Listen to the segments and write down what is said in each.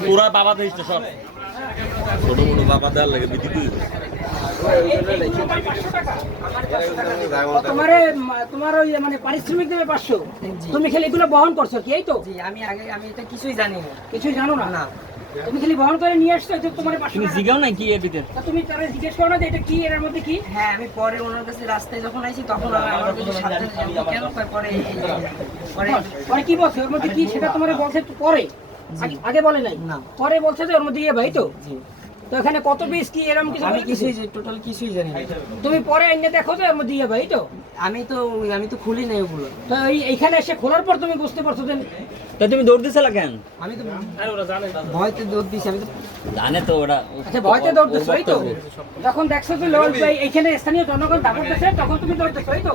পুরা বাবা দেইছ সব ছোট বড় বাবা দেওয়ার লাগে বিধি কই তোমার তোমার ওই মানে পারিশ্রমিক দেবে পাঁচশো। তুমি খালি এগুলো বহন করছ কি এই তো? আমি আগে আমি এটা কিছুই জানি না। কিছুই জানো না? না। তুমি খালি বহন করে নিয়ে আসছো তোমার না কি এর ভিতর? তুমি তারা জিজ্ঞেস করো না যে এটা কি এর মধ্যে কি? হ্যাঁ আমি পরে ওনার কাছে রাস্তায় যখন আইছি তখন আমার আমার কিছু সাথে কেন? পরে কি বলছে? ওর মধ্যে কি সেটা তোমার বলছে একটু পরে? আগে- আগে বলে নাই? না। পরে বলছে যে ওর মধ্যে ইয়ে ভাই তো। তো এখানে কত পিস কি এরকম কিছু আমি কিছুই দিছে? টোটাল কিছুই জানি না। তুমি পরে এনে দেখো তো ওর মধ্যে ইয়ে ভাই তো। আমি তো আমি তো খুলি নাই ওগুলো। তো এই এইখানে এসে খোলার পর তুমি বুঝতে পারছ যে তা তুমি দৌড় দিছিলা কেন? আমি তো ভয়তে দৌড় দিছি আমি তো জানে তো ওরা। আচ্ছা ভয়তে দৌড়তেছো এই তো। যখন দেখছ যে লোক ভাই এইখানে স্থানীয় জনগণ দাপট দিচ্ছে তখন তুমি দৌড়তেছো এই তো।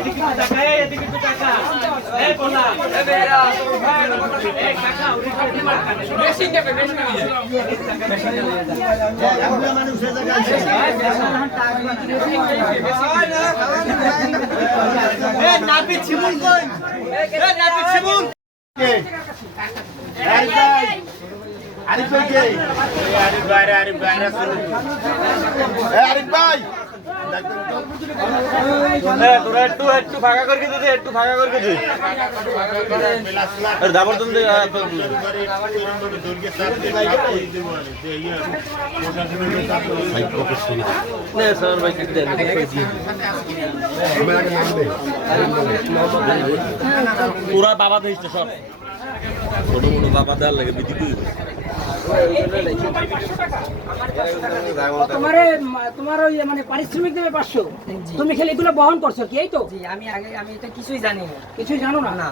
কাছে দিচ্ছি। নাও তোমার কাছে দিয়ে দৌড়তেছো। তারপরে তারপর তো তোমার সব ধরে ফেলবে। অপরিচিত কোন কোন আছে দেখ সোহাগ দলবাড়ি এগুলো তোমার কাছে সেভেন এইট সিক্স কে আরিফ ভাই আরিফ ভাই কে আরিফ ভাই আরিফ ভাই রে, শুনুন। এ আরিফ ভাই! তোরা একটু একটু ফাঁকা করে দিতে ফাঁকা করে দিতে তুমি পুরা বাবা দেইছ সব। ছোট বড় বাবা দেওয়ার লাগে বিধি তোমার তোমার ওই মানে পারিশ্রমিক দেবে পাঁচশো। তুমি খালি এগুলো বহন করছ কি এই তো? আমি আগে আমি এটা কিছুই জানি না। কিছুই জানো না? না।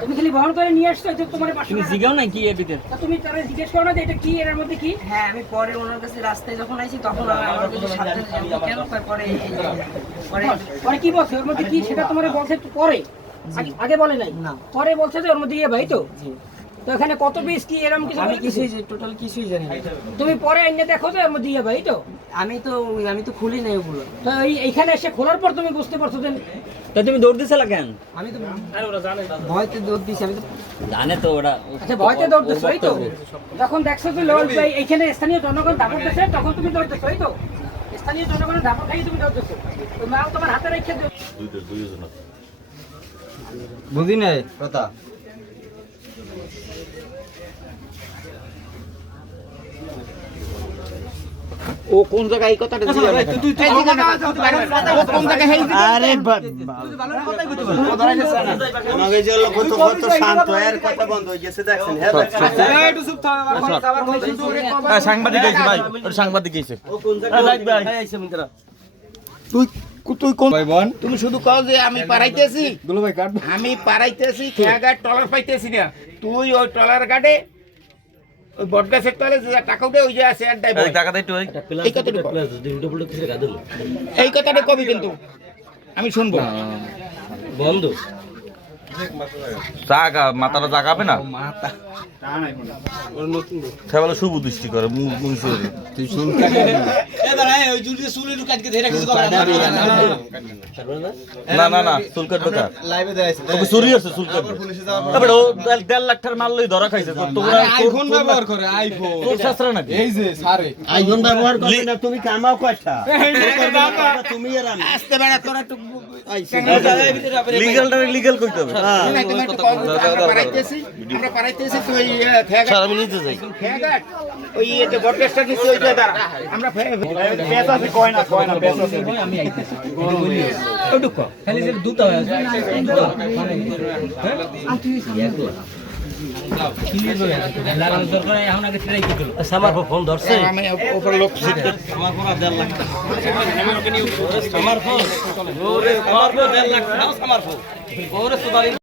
তুমি খালি বহন করে নিয়ে আসছো তো তোমার পাঁচশো তুমি টাকা। না কি এর ভিতর তুমি তারা জিজ্ঞেস করো না যে এটা কি এর মধ্যে কি? হ্যাঁ আমি পরে ওনার কাছে রাস্তায় যখন আইছি তখন আমার আমার কিছু সাথে কেন? পরে এই- এই- পরে পরে কি বলছে? ওর মধ্যে কি সেটা তোমার বলছে একটু পরে? আগে- বলে নাই? না। পরে বলছে যে ওর মধ্যে ইয়ে ভাই তো? জি। তো এখানে কত পিস কি এরকম কিছু আমি কিছুই টোটাল কিছুই জানি না। তুমি পরে এনে দেখো তো ওর মধ্যে ভাই তো। আমি তো আমি তো খুলি নাই ওগুলো। তো এই এইখানে এসে খোলার পর তুমি বুঝতে পারছ যে তা তুমি দৌড় দিছিলা কেন? আমি তো জানে ভয়তে দৌড় দিছি আমি তো জানে তো ওরা। আচ্ছা ভয়তে দৌড় দৌড়তেছো এই তো। যখন দেখছ যে লোক ভাই এইখানে স্থানীয় জনগণ দাপট দিচ্ছে তখন তুমি দৌড় দৌড়তেছো এই তো। স্থানীয় জনগণের দাপট খাই তুমি দৌড়তেছো তো নাও তোমার হাতে রেখে দিও। বুঝি নাই কথা ও কোন জায়গায় এই কথাটা ছিল না? ও কোন জায়গায় এই আরে আমাকে যে লোক কত কত শান্ত এর কথা বন্ধ হয়ে গেছে দেখছেন হ্যাঁ সাংবাদিক আইছে ভাই ওটা সাংবাদিক আইছে তুই তুই কোন ভাই বোন তুমি শুধু কও যে আমি পারাইতেছি দুলো ভাই কাট আমি পারাইতেছি খেয়াঘাট টলার পাইতেছি না তুই ওই টলার ঘাটে ওই বটগাছের তলে যে টাকা উঠে ওই যে আছে আর ডাইভ টাকা দেই এই কথাটা এই কথাটা কবি কিন্তু আমি শুনব। বন্ধু। জাগা মাথাটা জাগাবে না? সেবেলা শুভ দৃষ্টি করে তুই না না না চুল কাটবে তোকে চুরি আছে চুল কাটবে। তারপরে ও দেড়- লাখ টাকার মাল লই ধরা খাইছে তোমরা আইফোন ব্যবহার করে আইফোন তোর শাস্ত্রা নাকি? এই যে সারে। আইফোন ব্যবহার করে না তুমি কামাও কয়টা? তুমি আর আমি আসতে বেড়া তোরা একটু লিগ্যাল লিগ্যাল কইতে হবে। না, তুমি একটু কও, আমরা পারাইতেছি আমরা ওই স্যার আমি নিতে চাই। ওই যে বটগাছটা নিচে ওই যে দাঁড়া আমরা ফে- আছে কয় না কয় না পেঁচ আছে। ওটুকু খালি যে দুধ হয় লাগানোর দরকার এখন আগে আমার ফোন ওরে আমার ফোন দেড় লাখ ওরে সুদারি